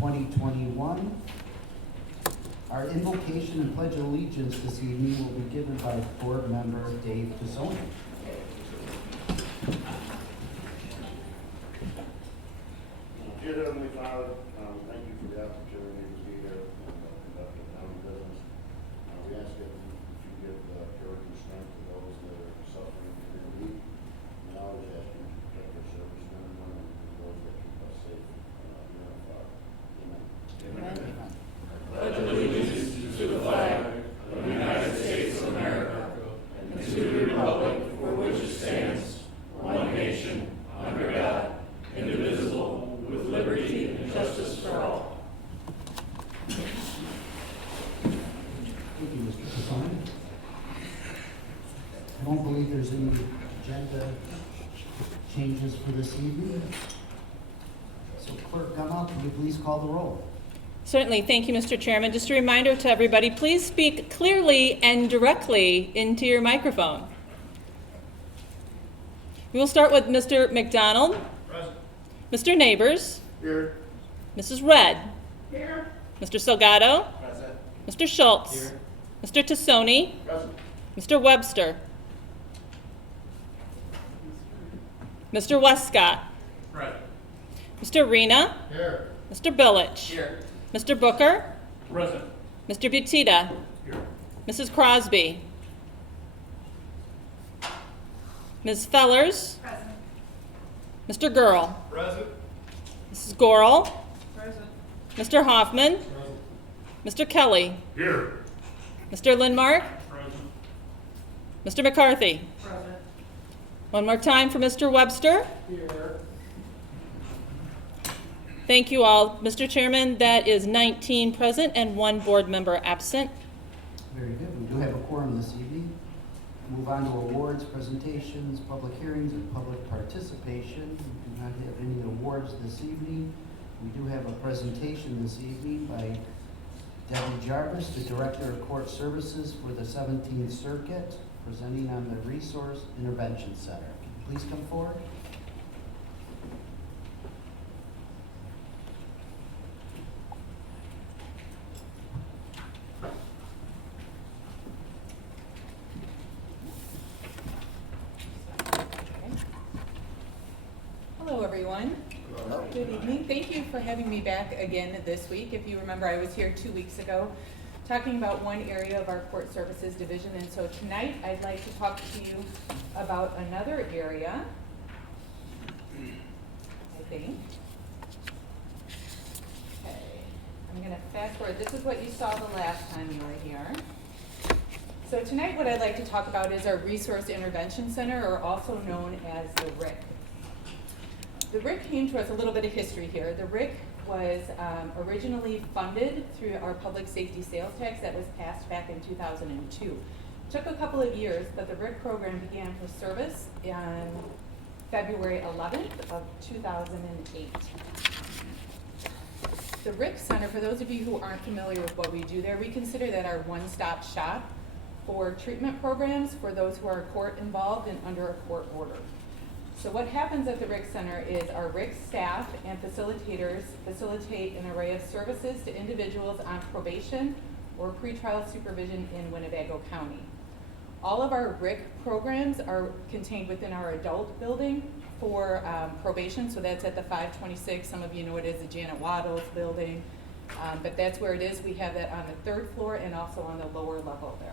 2021. Our invocation and pledge of allegiance this evening will be given by board member Dave Tassoni. Dear Heavenly Father, thank you for the opportunity to be here and conduct the town business. We ask that you give courage and strength to those that are suffering and in need. We always ask you to protect our servicemen and women and those that keep us safe. In our Father. Amen. Amen. Pledge allegiance to the flag of the United States of America and to the republic for which it stands, one nation, under God, indivisible, with liberty and justice for all. Thank you, Mr. Tassoni. I don't believe there's any agenda changes for this evening. So Clerk Gumma, can you please call the roll? Certainly. Thank you, Mr. Chairman. Just a reminder to everybody, please speak clearly and directly into your microphone. We will start with Mr. McDonald. Present. Mr. Neighbors. Here. Mrs. Red. Here. Mr. Salgado. Present. Mr. Schultz. Here. Mr. Tassoni. Present. Mr. Webster. Mr. Westcott. Present. Mr. Rena. Here. Mr. Billich. Here. Mr. Booker. Present. Mr. Butita. Here. Mrs. Crosby. Ms. Fellers. Present. Mr. Gurl. Present. Mrs. Gorel. Present. Mr. Hoffman. Present. Mr. Kelly. Here. Mr. Lindmark. Present. Mr. McCarthy. Present. One more time for Mr. Webster. Here. Thank you all. Mr. Chairman, that is 19 present and 1 board member absent. Very good. We do have a quorum this evening. Move on to awards, presentations, public hearings, and public participation. We do not have any awards this evening. We do have a presentation this evening by Debbie Jarvis, the Director of Court Services for the 17th Circuit, presenting on the Resource Intervention Center. Can you please come forward? Hello, everyone. Good evening. Thank you for having me back again this week. If you remember, I was here 2 weeks ago talking about one area of our court services division, and so tonight I'd like to talk to you about another area, I think. Okay, I'm going to fast forward. This is what you saw the last time you were here. So tonight what I'd like to talk about is our Resource Intervention Center, or also known as the RIC. The RIC came to us, a little bit of history here. The RIC was originally funded through our public safety sales tax that was passed back in 2002. It took a couple of years, but the RIC program began for service on February 11th of 2008. The RIC Center, for those of you who aren't familiar with what we do there, we consider that our one-stop shop for treatment programs for those who are court involved and under a court order. So what happens at the RIC Center is our RIC staff and facilitators facilitate an array of services to individuals on probation or pretrial supervision in Winnebago County. All of our RIC programs are contained within our adult building for probation, so that's at the 526. Some of you know it as the Janet Waddles building, but that's where it is. We have that on the 3rd floor and also on the lower level there.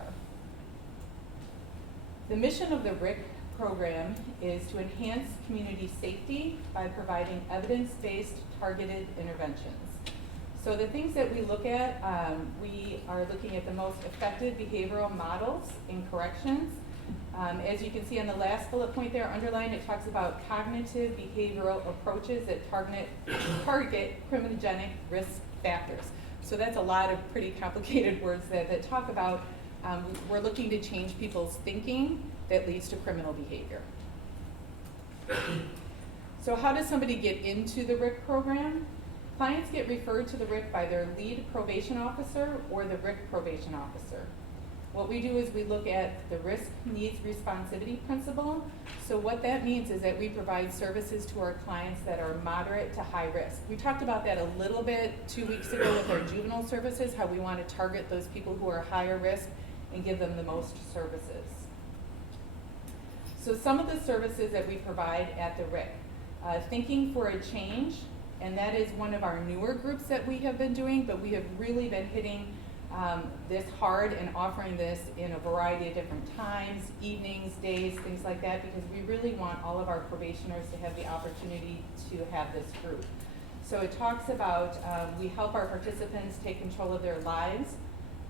The mission of the RIC program is to enhance community safety by providing evidence-based targeted interventions. So the things that we look at, we are looking at the most effective behavioral models in corrections. As you can see on the last bullet point there, underlined, it talks about cognitive behavioral approaches that target criminogenic risk factors. So that's a lot of pretty complicated words that talk about we're looking to change people's thinking that leads to criminal behavior. So how does somebody get into the RIC program? Clients get referred to the RIC by their lead probation officer or the RIC probation officer. What we do is we look at the risk, needs, responsivity principle. So what that means is that we provide services to our clients that are moderate to high risk. We talked about that a little bit 2 weeks ago with our juvenile services, how we want to target those people who are higher risk and give them the most services. So some of the services that we provide at the RIC, Thinking for a Change, and that is one of our newer groups that we have been doing, but we have really been hitting this hard and offering this in a variety of different times, evenings, days, things like that, because we really want all of our probationers to have the opportunity to have this group. So it talks about we help our participants take control of their lives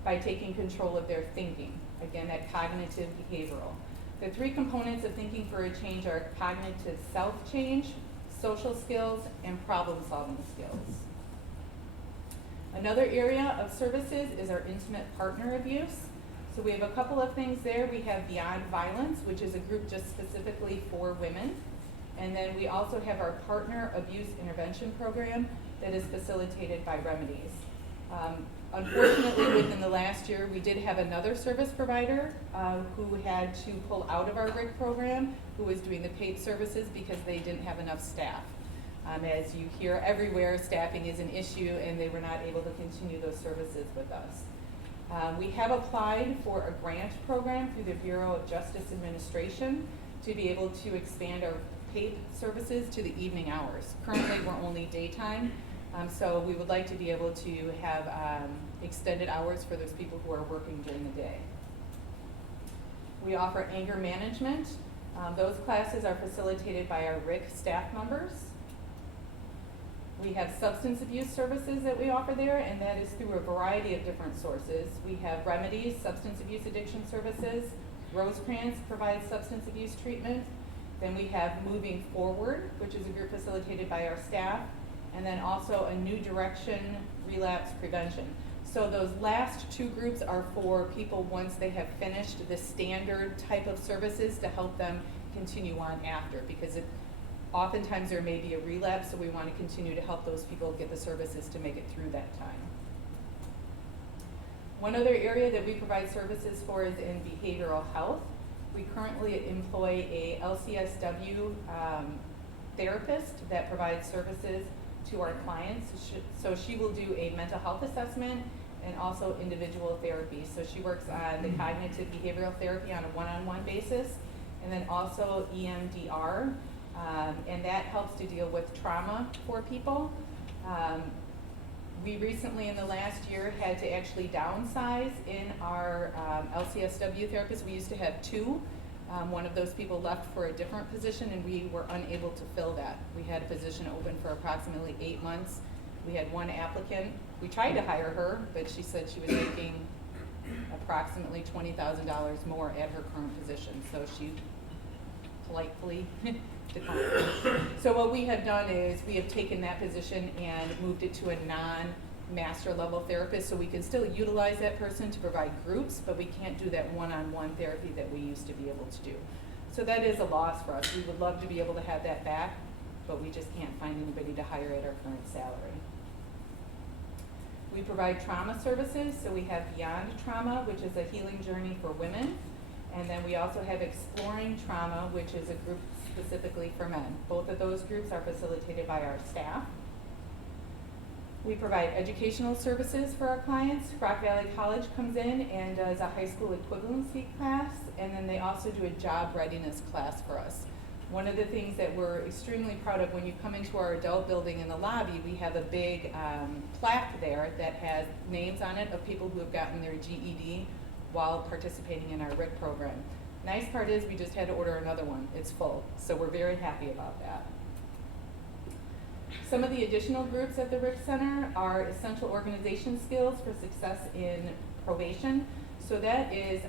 by taking control of their thinking. Again, that cognitive behavioral. The three components of Thinking for a Change are cognitive self-change, social skills, and problem-solving skills. Another area of services is our intimate partner abuse. So we have a couple of things there. We have Beyond Violence, which is a group just specifically for women. And then we also have our Partner Abuse Intervention Program that is facilitated by Remedies. Unfortunately, within the last year, we did have another service provider who had to pull out of our RIC program, who was doing the paid services because they didn't have enough staff. As you hear everywhere, staffing is an issue, and they were not able to continue those services with us. We have applied for a grant program through the Bureau of Justice Administration to be able to expand our paid services to the evening hours. Currently, we're only daytime, so we would like to be able to have extended hours for those people who are working during the day. We offer anger management. Those classes are facilitated by our RIC staff members. We have substance abuse services that we offer there, and that is through a variety of different sources. We have Remedies, substance abuse addiction services. Rosecrans provides substance abuse treatment. Then we have Moving Forward, which is a group facilitated by our staff. And then also a New Direction relapse prevention. So those last two groups are for people once they have finished the standard type of services to help them continue on after, because oftentimes there may be a relapse, so we want to continue to help those people get the services to make it through that time. One other area that we provide services for is in behavioral health. We currently employ a LCSW therapist that provides services to our clients. So she will do a mental health assessment and also individual therapy. So she works on the cognitive behavioral therapy on a one-on-one basis, and then also EMDR, and that helps to deal with trauma for people. We recently, in the last year, had to actually downsize in our LCSW therapists. We used to have two. One of those people left for a different position, and we were unable to fill that. We had a position open for approximately 8 months. We had one applicant. We tried to hire her, but she said she was making approximately $20,000 more at her current position, so she politely declined. So what we have done is we have taken that position and moved it to a non-master level therapist, so we can still utilize that person to provide groups, but we can't do that one-on-one therapy that we used to be able to do. So that is a loss for us. We would love to be able to have that back, but we just can't find anybody to hire at our current salary. We provide trauma services, so we have Beyond Trauma, which is a healing journey for women, and then we also have Exploring Trauma, which is a group specifically for men. Both of those groups are facilitated by our staff. We provide educational services for our clients. Rock Valley College comes in and does a high school equivalency class, and then they also do a job readiness class for us. One of the things that we're extremely proud of, when you come into our adult building in the lobby, we have a big plaque there that has names on it of people who have gotten their GED while participating in our RIC program. Nice part is we just had to order another one. It's full, so we're very happy about that. Some of the additional groups at the RIC Center are essential organization skills for success in probation. So that is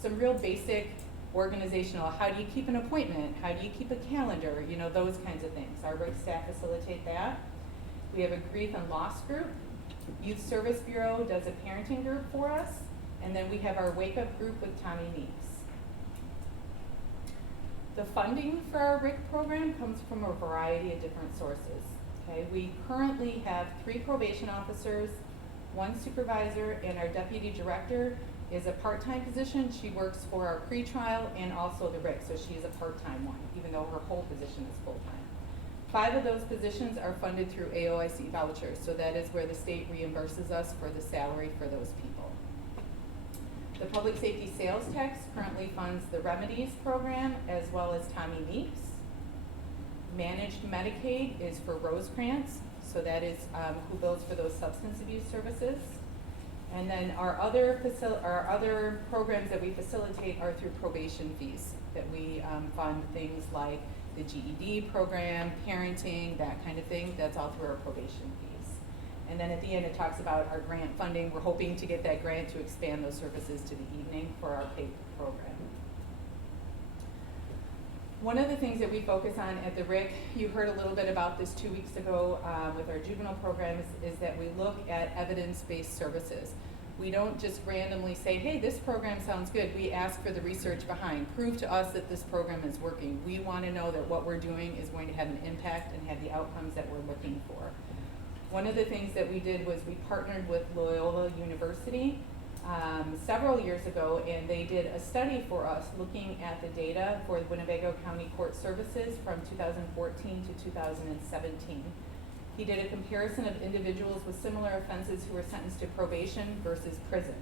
some real basic organizational, how do you keep an appointment? How do you keep a calendar? You know, those kinds of things. Our RIC staff facilitate that. We have a grief and loss group. Youth Service Bureau does a parenting group for us. And then we have our Wake Up group with Tommy Meeks. The funding for our RIC program comes from a variety of different sources. Okay, we currently have 3 probation officers, 1 supervisor, and our deputy director is a part-time position. She works for our pretrial and also the RIC, so she is a part-time one, even though her whole position is full-time. 5 of those positions are funded through AOIC vouchers, so that is where the state reimburses us for the salary for those people. The public safety sales tax currently funds the remedies program as well as Tommy Meeks. Managed Medicaid is for Rosecrans, so that is who bills for those substance abuse services. And then our other programs that we facilitate are through probation fees, that we fund things like the GED program, parenting, that kind of thing. That's all through our probation fees. And then at the end, it talks about our grant funding. We're hoping to get that grant to expand those services to the evening for our paid program. One of the things that we focus on at the RIC, you heard a little bit about this 2 weeks ago with our juvenile programs, is that we look at evidence-based services. We don't just randomly say, hey, this program sounds good. We ask for the research behind. Prove to us that this program is working. We want to know that what we're doing is going to have an impact and have the outcomes that we're looking for. One of the things that we did was we partnered with Loyola University several years ago, and they did a study for us looking at the data for the Winnebago County Court Services from 2014 to 2017. He did a comparison of individuals with similar offenses who were sentenced to probation versus prison.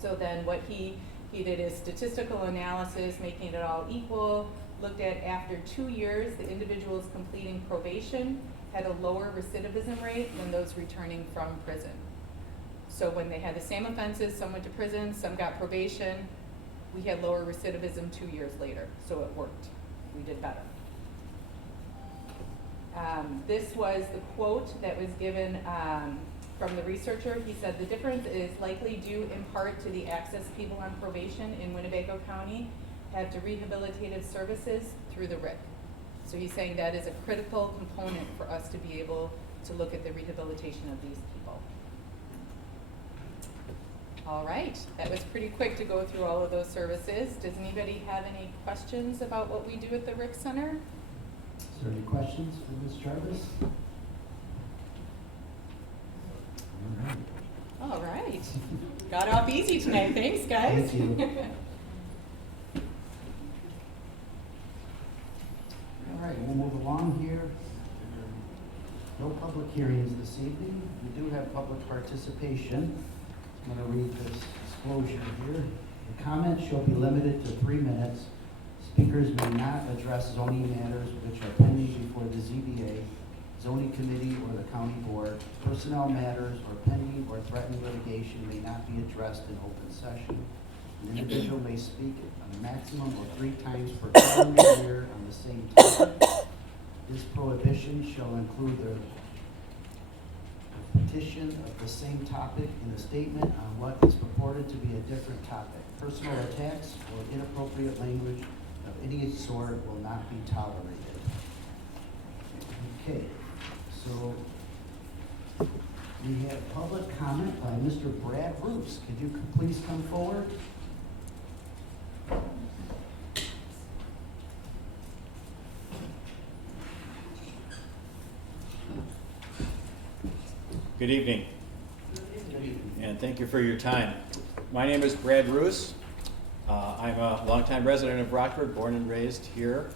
So then what he did is statistical analysis, making it all equal, looked at after 2 years, the individuals completing probation had a lower recidivism rate than those returning from prison. So when they had the same offenses, some went to prison, some got probation, we had lower recidivism 2 years later, so it worked. We did better. This was the quote that was given from the researcher. He said, the difference is likely due in part to the access people on probation in Winnebago County have to rehabilitative services through the RIC. So he's saying that is a critical component for us to be able to look at the rehabilitation of these people. All right, that was pretty quick to go through all of those services. Does anybody have any questions about what we do at the RIC Center? Is there any questions for Ms. Jarvis? All right. Got off easy tonight. Thanks, guys. Thank you. All right, we'll move along here. No public hearings this evening. We do have public participation. I'm going to read this disclosure here. The comments shall be limited to 3 minutes. Speakers may not address zoning matters which are pending before the ZBA, zoning committee, or the county board. Personnel matters or pending or threatened litigation may not be addressed in open session. An individual may speak a maximum of 3 times per calendar year on the same topic. This prohibition shall include the petition of the same topic in a statement on what is purported to be a different topic. Personal attacks or inappropriate language of any sort will not be tolerated. Okay, so we have public comment by Mr. Brad Roos. Could you please come forward? Good evening, and thank you for your time. My name is Brad Roos. I'm a longtime resident of Rockford, born and raised here,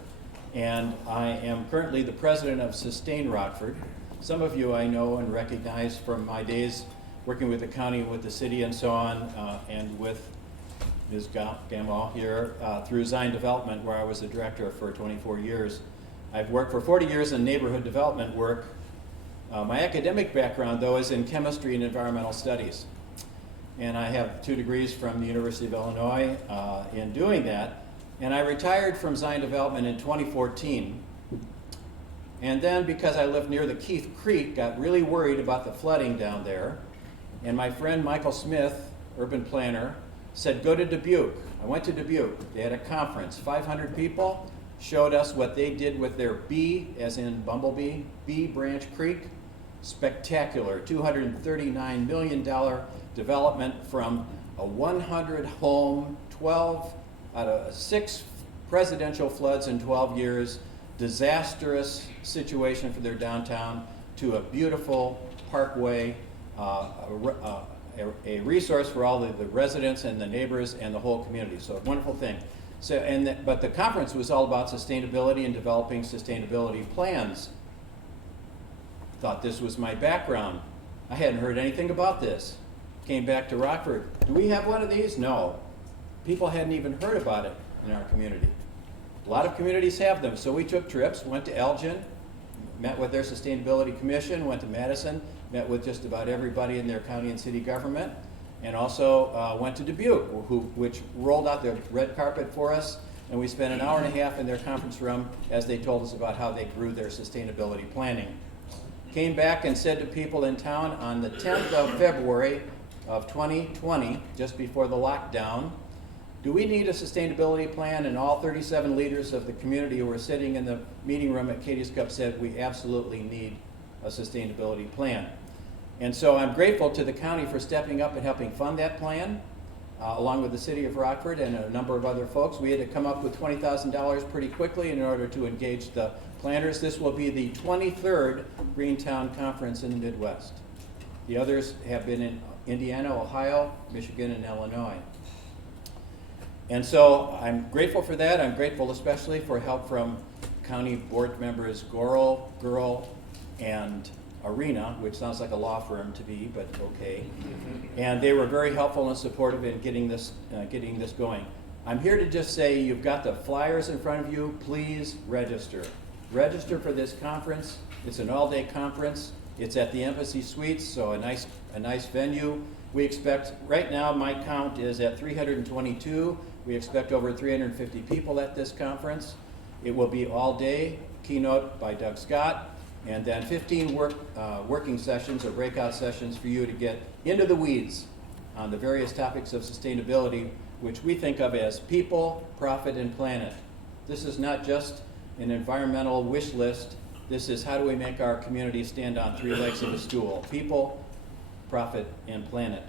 and I am currently the president of Sustain Rockford. Some of you I know and recognize from my days working with the county, with the city, and so on, and with Ms. Gamal here through Zion Development, where I was the director for 24 years. I've worked for 40 years in neighborhood development work. My academic background, though, is in chemistry and environmental studies. And I have 2 degrees from the University of Illinois in doing that. And I retired from Zion Development in 2014. And then, because I lived near the Keith Creek, got really worried about the flooding down there. And my friend Michael Smith, urban planner, said, go to Dubuque. I went to Dubuque. They had a conference, 500 people, showed us what they did with their B, as in Bumblebee, B Branch Creek. Spectacular, $239 million development from a 100-home, 12 out of 6 presidential floods in 12 years, disastrous situation for their downtown, to a beautiful parkway, a resource for all the residents and the neighbors and the whole community. So a wonderful thing. So, but the conference was all about sustainability and developing sustainability plans. Thought this was my background. I hadn't heard anything about this. Came back to Rockford. Do we have one of these? No. People hadn't even heard about it in our community. A lot of communities have them. So we took trips, went to Elgin, met with their Sustainability Commission, went to Madison, met with just about everybody in their county and city government, and also went to Dubuque, which rolled out their red carpet for us, and we spent an hour and a half in their conference room as they told us about how they grew their sustainability planning. Came back and said to people in town on the 10th of February of 2020, just before the lockdown, do we need a sustainability plan? And all 37 leaders of the community who were sitting in the meeting room at Katie's Cup said, we absolutely need a sustainability plan. And so I'm grateful to the county for stepping up and helping fund that plan, along with the city of Rockford and a number of other folks. We had to come up with $20,000 pretty quickly in order to engage the planners. This will be the 23rd Greentown Conference in the Midwest. The others have been in Indiana, Ohio, Michigan, and Illinois. And so I'm grateful for that. I'm grateful especially for help from county board members Gorel, Girl, and Arena, which sounds like a law firm to me, but okay. And they were very helpful and supportive in getting this going. I'm here to just say you've got the flyers in front of you. Please register. Register for this conference. It's an all-day conference. It's at the Embassy Suites, so a nice venue. We expect, right now my count is at 322. We expect over 350 people at this conference. It will be all day, keynote by Doug Scott, and then 15 working sessions or breakout sessions for you to get into the weeds on the various topics of sustainability, which we think of as people, profit, and planet. This is not just an environmental wish list. This is how do we make our community stand on three legs of a stool: people, profit, and planet.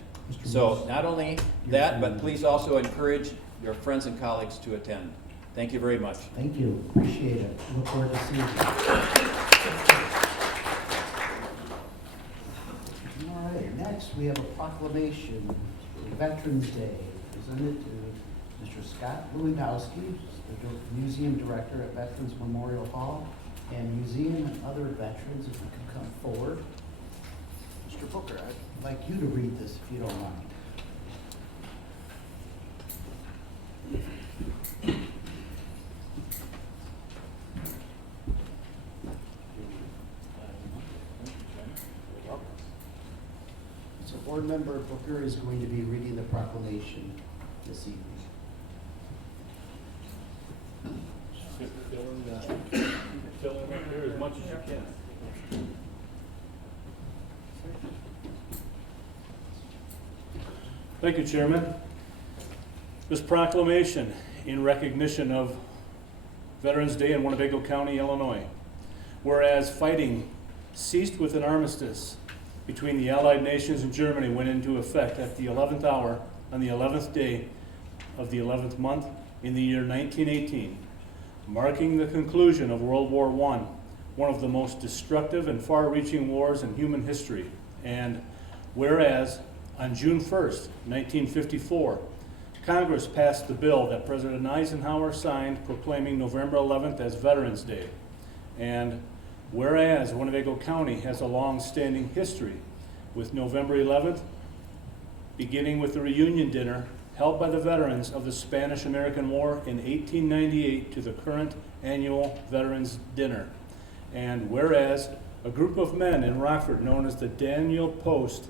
So not only that, but please also encourage your friends and colleagues to attend. Thank you very much. Thank you, appreciate it. Look forward to seeing you. All right, next we have a proclamation for Veterans Day presented to Mr. Scott Lewandowski, the Museum Director at Veterans Memorial Hall, and museum and other veterans, if you could come forward. Mr. Booker, I'd like you to read this if you don't mind. So Board Member Booker is going to be reading the proclamation this evening. Fill in up here as much as you can. Thank you, Chairman. This proclamation in recognition of Veterans Day in Winnebago County, Illinois. Whereas fighting ceased with an armistice between the Allied nations and Germany went into effect at the 11th hour on the 11th day of the 11th month in the year 1918, marking the conclusion of World War I, one of the most destructive and far-reaching wars in human history. And whereas on June 1st, 1954, Congress passed the bill that President Eisenhower signed proclaiming November 11th as Veterans Day. And whereas Winnebago County has a long-standing history with November 11th, beginning with the reunion dinner held by the veterans of the Spanish-American War in 1898 to the current annual Veterans Dinner. And whereas a group of men in Rockford known as the Daniel Post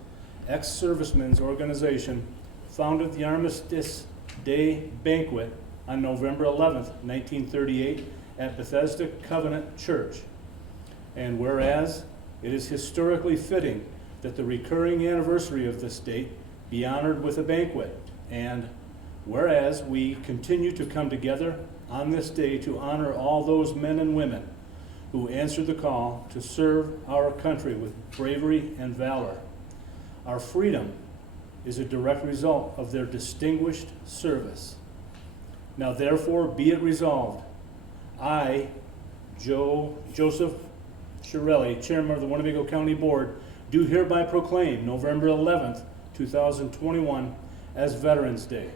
Ex-Servicemen's Organization founded the Armistice Day Banquet on November 11th, 1938 at Bethesda Covenant Church. And whereas it is historically fitting that the recurring anniversary of this date be honored with a banquet. And whereas we continue to come together on this day to honor all those men and women who answered the call to serve our country with bravery and valor. Our freedom is a direct result of their distinguished service. Now therefore be it resolved, I, Joseph Shirelli, Chairman of the Winnebago County Board, do hereby proclaim November 11th 2021 as Veterans Day.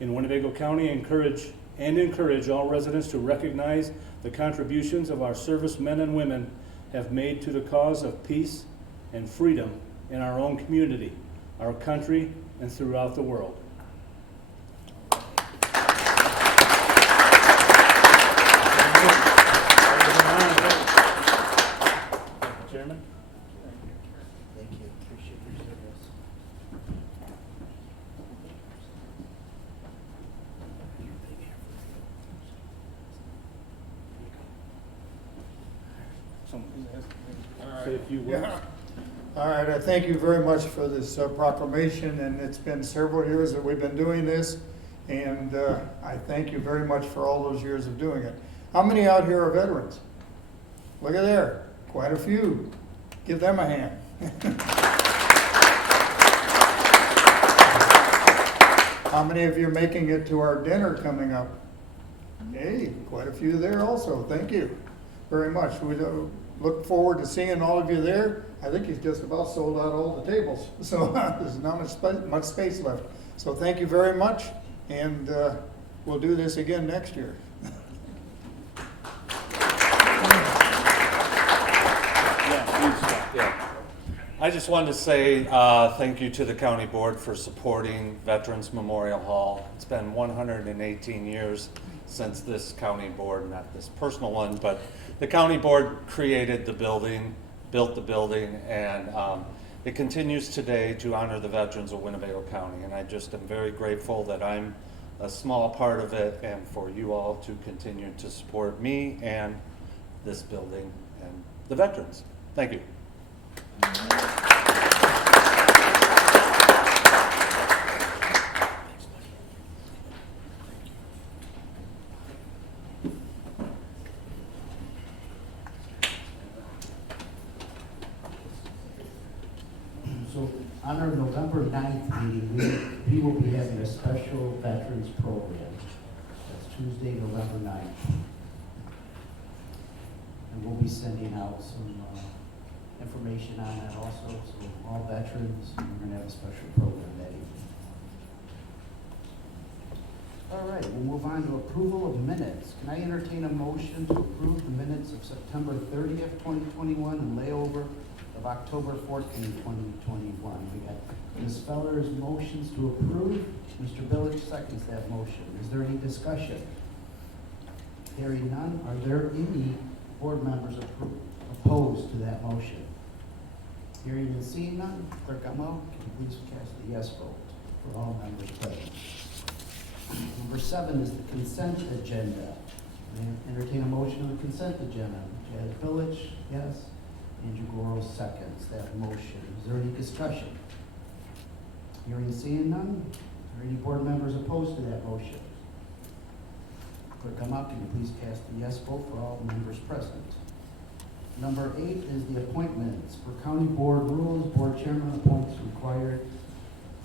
In Winnebago County, encourage all residents to recognize the contributions of our servicemen and women have made to the cause of peace and freedom in our own community, our country, and throughout the world. Chairman? Thank you, appreciate your service. Say a few words. Yeah. All right, I thank you very much for this proclamation, and it's been several years that we've been doing this, and I thank you very much for all those years of doing it. How many out here are veterans? Look at there, quite a few. Give them a hand. How many of you are making it to our dinner coming up? Hey, quite a few there also. Thank you very much. We look forward to seeing all of you there. I think he's just about sold out all the tables, so there's not much space left. So thank you very much, and we'll do this again next year. Yeah. I just wanted to say thank you to the county board for supporting Veterans Memorial Hall. It's been 118 years since this county board, not this personal one, but the county board created the building, built the building, and it continues today to honor the veterans of Winnebago County. And I just am very grateful that I'm a small part of it, and for you all to continue to support me and this building and the veterans. Thank you. So on our November 9th meeting, we will be having a special veterans program. That's Tuesday, November 9th. And we'll be sending out some information on that also, so all veterans, we're going to have a special program that evening. All right, we'll move on to approval of minutes. Can I entertain a motion to approve the minutes of September 30th, 2021 and layover of October 14th, 2021? We got Ms. Feller's motions to approve. Mr. Billich seconds that motion. Is there any discussion? Hearing none, are there any board members opposed to that motion? Hearing and seeing none, Clerk Amo, can you please cast a yes vote for all members present? Number 7 is the consent agenda. May I entertain a motion on the consent agenda? Chad Billich, yes. Andrew Goro seconds that motion. Is there any discussion? Hearing and seeing none, are there any board members opposed to that motion? Clerk Amo, can you please cast a yes vote for all members present? Number 8 is the appointments. For county board rules, board chairman appoints required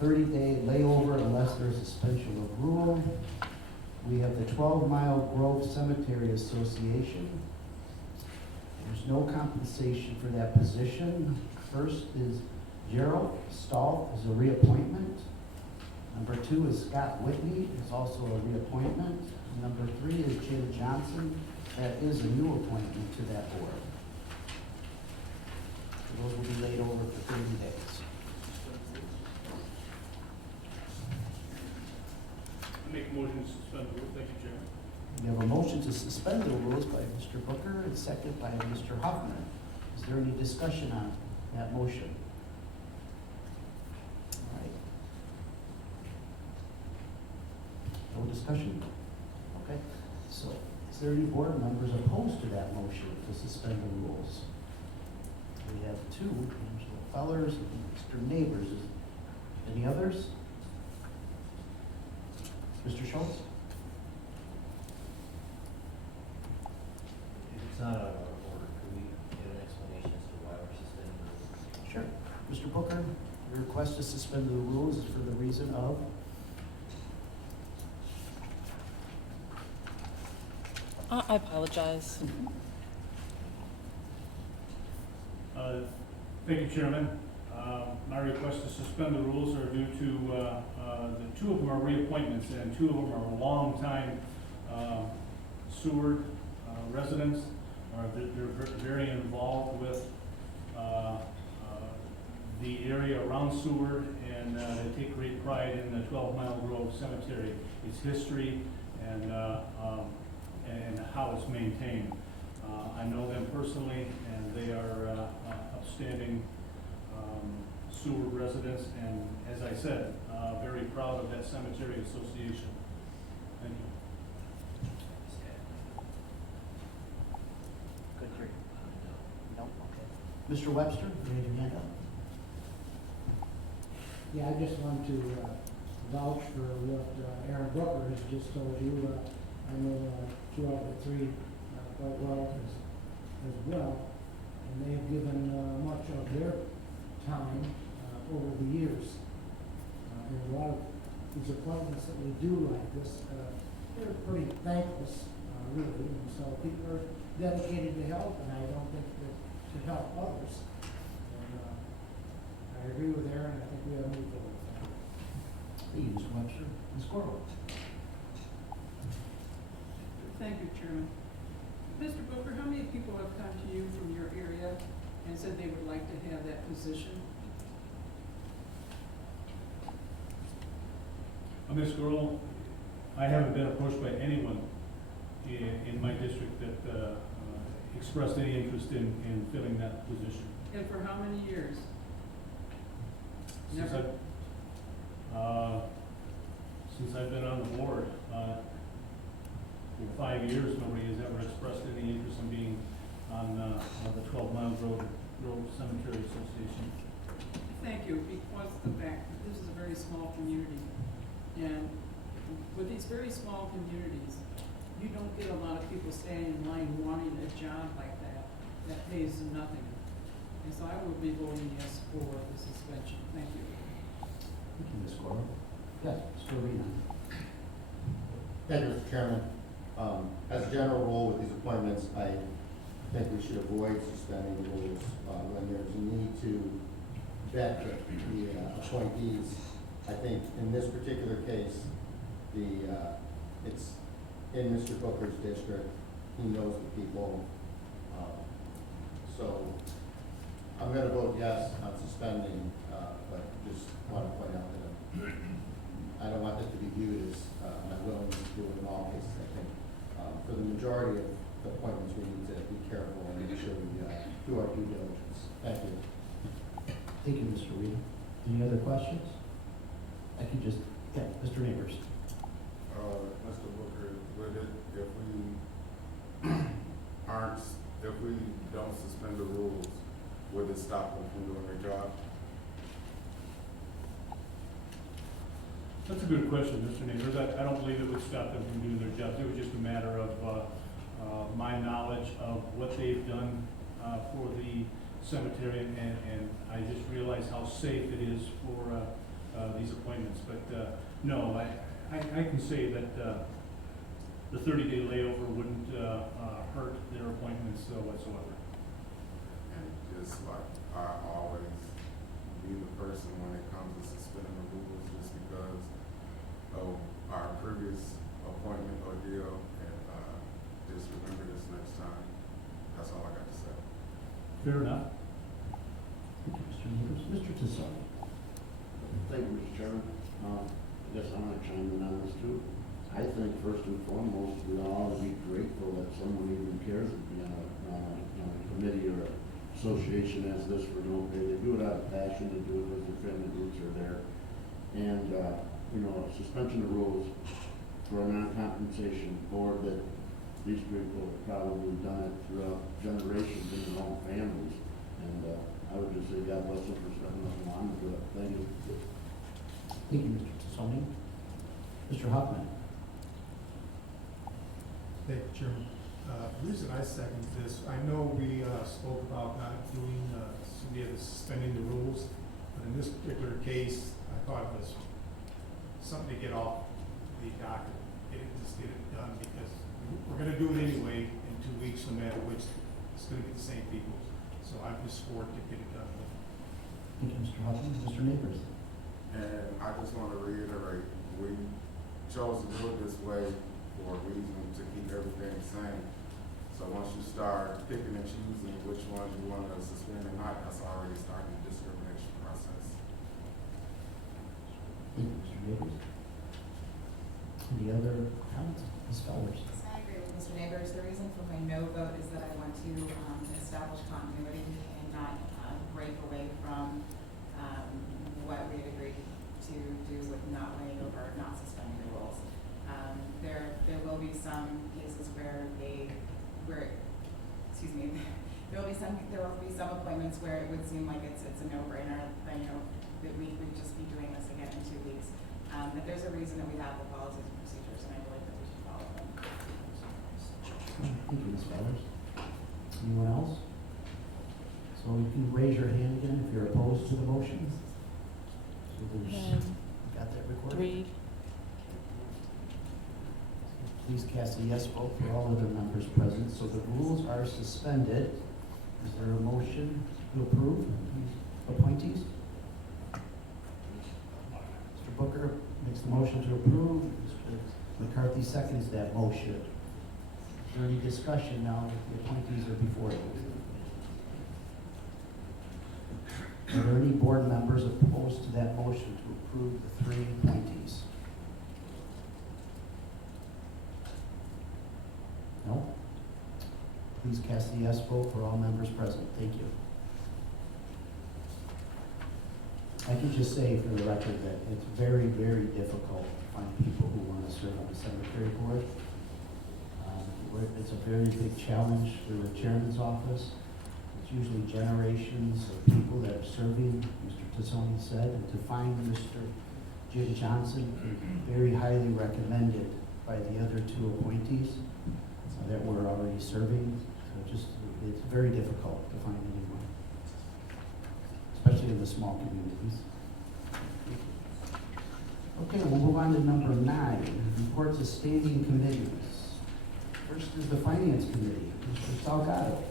30-day layover unless there's suspension of rule. We have the 12 Mile Grove Cemetery Association. There's no compensation for that position. First is Gerald Stahl is a reappointment. Number 2 is Scott Whitney, is also a reappointment. Number 3 is Jim Johnson. That is a new appointment to that board. Those will be laid over for 30 days. Make a motion to suspend the rules. Thank you, Chairman. We have a motion to suspend the rules by Mr. Booker and second by Mr. Hoffman. Is there any discussion on that motion? All right. No discussion? Okay. So, is there any board members opposed to that motion to suspend the rules? We have 2, Angela Fellers and Mr. Neighbors. Any others? Mr. Schultz? It's not out of order. Could we get an explanation as to why we're suspending the rules? Sure. Mr. Booker, your request to suspend the rules is for the reason of? I apologize. Thank you, Chairman. My request to suspend the rules are due to, the two of them are reappointments, and two of them are longtime Seward residents. They're very involved with the area around Seward, and they take great pride in the 12 Mile Grove Cemetery, its history, and how it's maintained. I know them personally, and they are upstanding Seward residents, and as I said, very proud of that cemetery association. Thank you. Mr. Webster, you had your hand up? Yeah, I just want to vouch for what Aaron Brooker has just told you. I know two out of the three quite well as well, and they have given much of their time over the years. And a lot of these appointments that we do like this, they're pretty thankless, really. And so people are dedicated to help, and I don't think that to help others. And I agree with Aaron. I think we have to move forward. Thank you, Mr. Webster. Ms. Corwin. Thank you, Chairman. Mr. Booker, how many people have come to you from your area and said they would like to have that position? Ms. Girl, I haven't been approached by anyone in my district that expressed any interest in filling that position. And for how many years? Since Never? Since I've been on the board, for 5 years, nobody has ever expressed any interest in being on the 12 Mile Grove Cemetery Association. Thank you, because the fact that this is a very small community. And with these very small communities, you don't get a lot of people standing in line wanting a job like that pays nothing. And so I will be voting yes for the suspension. Thank you. Thank you, Ms. Corwin. Yes, Mr. Arena. Thank you, Mr. Chairman. As a general rule with these appointments, I think we should avoid suspending the rules when there's a need to vet the appointees. I think in this particular case, it's in Mr. Booker's district. He knows the people. So I'm going to vote yes on suspending, but just want to point out that I don't want it to be viewed as my willingness to do it in all cases. I think for the majority of the appointments, we need to be careful and make sure we do our due diligence. Thank you. Thank you, Mr. Arena. Any other questions? I can just, yeah, Mr. Neighbors. Mr. Booker, would it, if we don't suspend the rules, would it stop them from doing their job? That's a good question, Mr. Neighbors. I don't believe it would stop them from doing their jobs. It was just a matter of my knowledge of what they've done for the cemetery, and I just realized how safe it is for these appointments. But no, I can say that the 30-day layover wouldn't hurt their appointments whatsoever. And just like I always be the person when it comes to suspending the rules, just because of our previous appointment ordeal, and just remember this next time. That's all I got to say. Fair enough. Thank you, Mr. Neighbors. Mr. Tassoni. Thank you, Mr. Chairman. I guess I'm going to chime in on this too. I think first and foremost, we all ought to be grateful that someone even cares to be on a committee or association as this for no pay. They do it out of passion. They do it because their family roots are there. And, suspension of rules for a non-compensation board that these people have probably done it throughout generations in their own families. And I would just say God bless them for stepping up and wanting to do it. Thank you. Thank you, Mr. Tassoni. Mr. Huffman. Thank you, Chairman. The reason I second this, I know we spoke about not doing, suspending the rules, but in this particular case, I thought it was something to get off the docket. Just get it done, because we're gonna do it anyway in 2 weeks, no matter which. It's gonna be the same people. So I'm just for it to get it done. Thank you, Mr. Huffman. Mr. Mr. Neighbors. And I just want to reiterate, we chose to do it this way for a reason, to keep everything the same. So once you start picking and choosing which ones you want to suspend or not, that's already starting the discrimination process. Thank you, Mr. Neighbors. Any other comments? Ms. Fowler? I agree with Mr. Neighbors. The reason for my no vote is that I want to establish continuity and not break away from what we had agreed to do with not laying over, not suspending the rules. There will be some cases where there will be some appointments where it would seem like it's a no-brainer. I know that we would just be doing this again in 2 weeks. But there's a reason that we have the policies and procedures, and I believe that we should follow them. Thank you, Ms. Fowler. Anyone else? So you can raise your hand again if you're opposed to the motion. So there's, got that recorded? 3. Please cast a yes vote for all other members present. So the rules are suspended. Is there a motion to approve these appointees? Mr. Booker makes the motion to approve. Mr. McCarthy seconds that motion. Is there any discussion now that the appointees are before you? Are there any board members opposed to that motion to approve the 3 appointees? No? Please cast a yes vote for all members present. Thank you. I can just say for the record that it's very, very difficult to find people who want to serve on the cemetery board. It's a very big challenge for the chairman's office. It's usually generations of people that are serving, Mr. Tassoni said, and to find Mr. Jim Johnson, very highly recommended by the other 2 appointees that were already serving. So it's very difficult to find anyone, especially in the small communities. Okay, we'll move on to number 9, reports of standing committees. First is the Finance Committee, Mr. Salgado.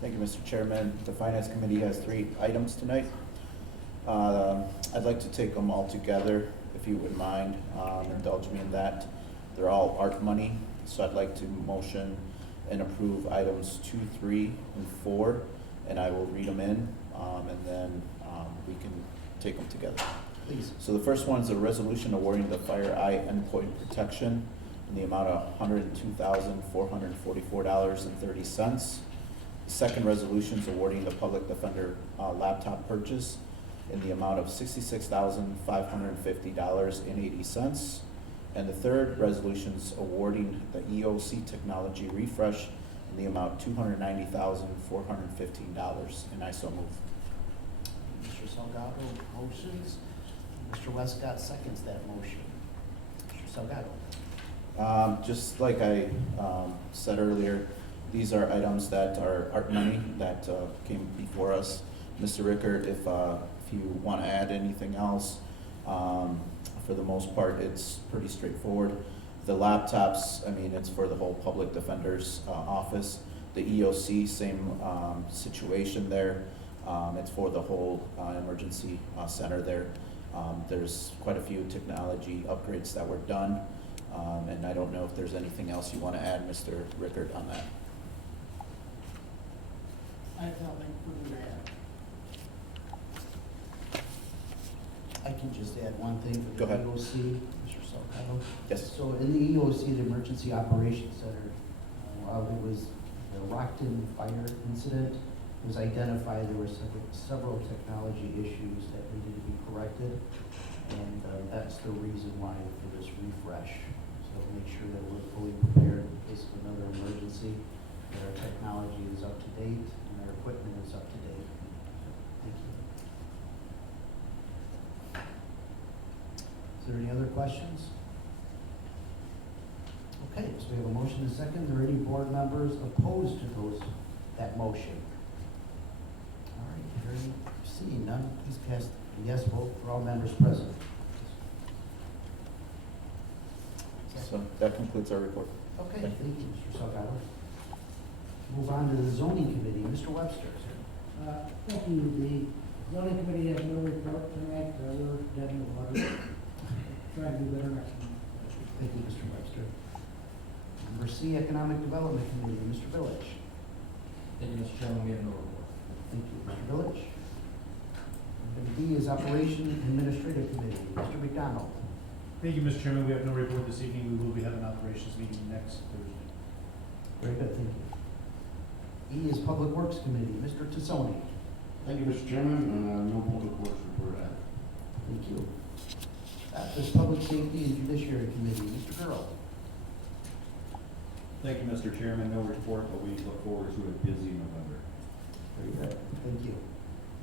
Thank you, Mr. Chairman. The Finance Committee has 3 items tonight. I'd like to take them all together, if you would mind. Indulge me in that. They're all ARC money, so I'd like to motion and approve items 2, 3, and 4, and I will read them in, and then we can take them together. Please. So the first one is a resolution awarding the Fire Eye Endpoint Protection in the amount of $102,444.30. Second resolution is awarding the Public Defender laptop purchase in the amount of $66,550.80. And the third resolution is awarding the EOC technology refresh in the amount of $290,415. And I so move. Mr. Salgado motions. Mr. Westcott seconds that motion. Mr. Salgado. Just like I said earlier, these are items that are ARC money that came before us. Mr. Rickert, if you want to add anything else, for the most part, it's pretty straightforward. The laptops, I mean, it's for the whole public defender's office. The EOC, same situation there. It's for the whole emergency center there. There's quite a few technology upgrades that were done, and I don't know if there's anything else you want to add, Mr. Rickert, on that. I have nothing further to add. I can just add one thing for Go the ahead. EOC, Mr. Salgado. Yes. So in the EOC, the Emergency Operations Center, while there was the Rockton fire incident, it was identified there were several technology issues that needed to be corrected, and that's the reason why for this refresh. So make sure that we're fully prepared in case of another emergency, that our technology is up to date and our equipment is up to date. Thank you. Is there any other questions? Okay, so we have a motion and a second. Are there any board members opposed to that motion? All right, hearing Seeing none, please cast a yes vote for all members present. So that concludes our report. Okay, thank you, Mr. Salgado. Move on to the zoning committee, Mr. Webster. Thank you. The zoning committee has no report tonight. We're dead in the water. Try to do better next month. Thank you, Mr. Webster. Number C, Economic Development Committee, Mr. Village. Thank you, Mr. Chairman, we have no report. Thank you, Mr. Village. Item D is Operation Administrative Committee, Mr. McDonald. Thank you, Mr. Chairman, we have no report this evening, we will be having operations meeting next Thursday. Very good, thank you. E is Public Works Committee, Mr. Tassoni. Thank you, Mr. Chairman. No public works report added. Thank you. F is Public Safety and Judiciary Committee, Mr. Gurl. Thank you, Mr. Chairman. No report, but we look forward to a busy November. Very good, thank you.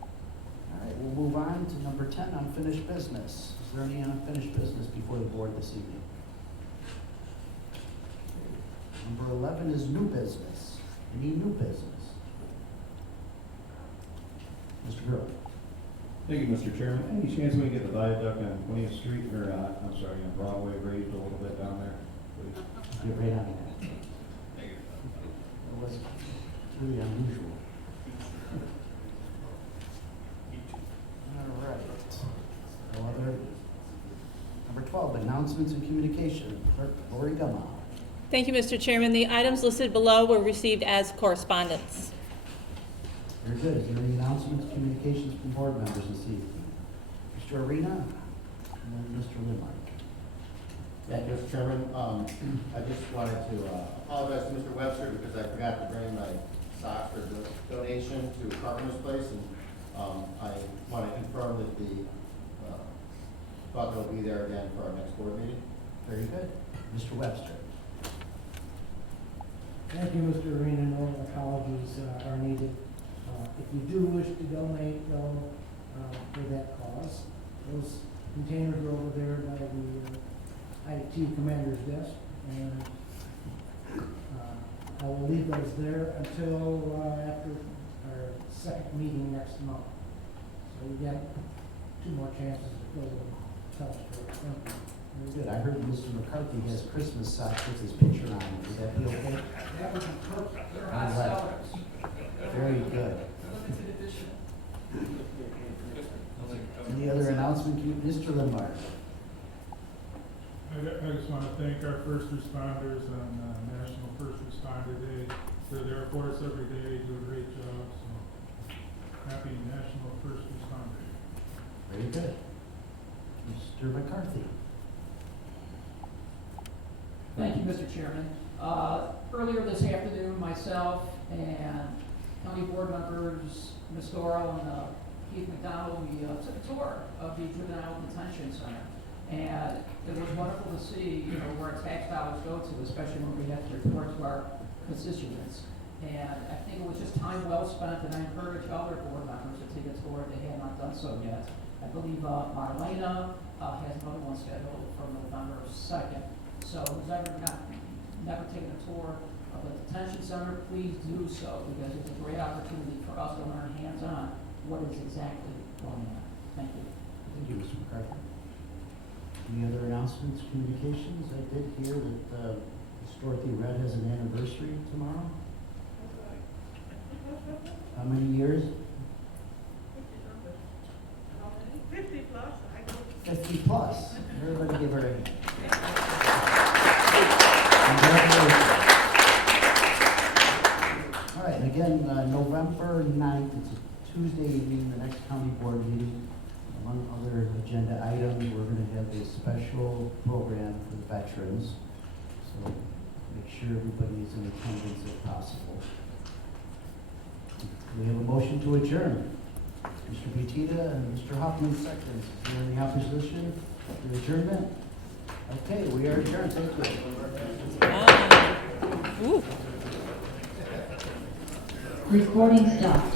All right, we'll move on to number 10, unfinished business. Is there any unfinished business before the board this evening? Number 11 is new business. Any new business? Mr. Gurl. Thank you, Mr. Chairman. Any chance we can get the viaduct on 20th Street, or, I'm sorry, on Broadway raised a little bit down there, please? Get right on that. It was really unusual. All right. No other. Number 12, announcements and communication. Clerk Lori Gumma. Thank you, Mr. Chairman. The items listed below were received as correspondence. Very good. Is there any announcements, communications from board members this evening? Mr. Arena and then Mr. Limart. Thank you, Mr. Chairman. I just wanted to apologize to Mr. Webster because I forgot to bring my sock for the donation to Carpenter's Place, and I want to confirm that the bucket will be there again for our next board meeting. Very good. Mr. Webster. Thank you, Mr. Arena. No apologies are needed. If you do wish to donate, though, for that cause, those containers are over there by the IT commander's desk, and I will leave those there until after our second meeting next month. So we get 2 more chances to fill the touch for it. Thank you. Very good. I heard Mr. McCarthy has Christmas socks with his picture on it. Would that be okay? That would be perfect. They're All hot right. sellers. Very good. Limited edition. Any other announcement? Mr. Limart. I just want to thank our first responders on National First Responder Day. They're there for us every day, do a great job, so happy National First Responder Day. Very good. Mr. McCarthy. Thank you, Mr. Chairman. Earlier this afternoon, myself and county board members, Ms. Doral and Keith McDonald, we took a tour of the Juvenile Detention Center. And it was wonderful to see, where our tax dollars go to, especially when we have to report to our constituents. And I think it was just time well spent, and I encourage other board members to take a tour if they have not done so yet. I believe Marlena has another one scheduled for November 2nd. So who's never taken a tour of the detention center, please do so, because it's a great opportunity for us to learn hands-on what is exactly going on. Thank you. Thank you, Mr. McCarthy. Any other announcements, communications? I did hear that Miss Dorothy Red has an anniversary tomorrow. How many years? 50 plus, I go. 50 plus. Everybody give her a hand. Congratulations. All right, and again, November 9th, it's a Tuesday evening, the next county board meeting. Among other agenda items, we're going to have a special program for the veterans. So make sure everybody is in attendance if possible. We have a motion to adjourn. Mr. Butita and Mr. Hoffman seconds. Is there any opposition to adjournment? Okay, we are adjourned. Thank you. Ooh. Recording stopped.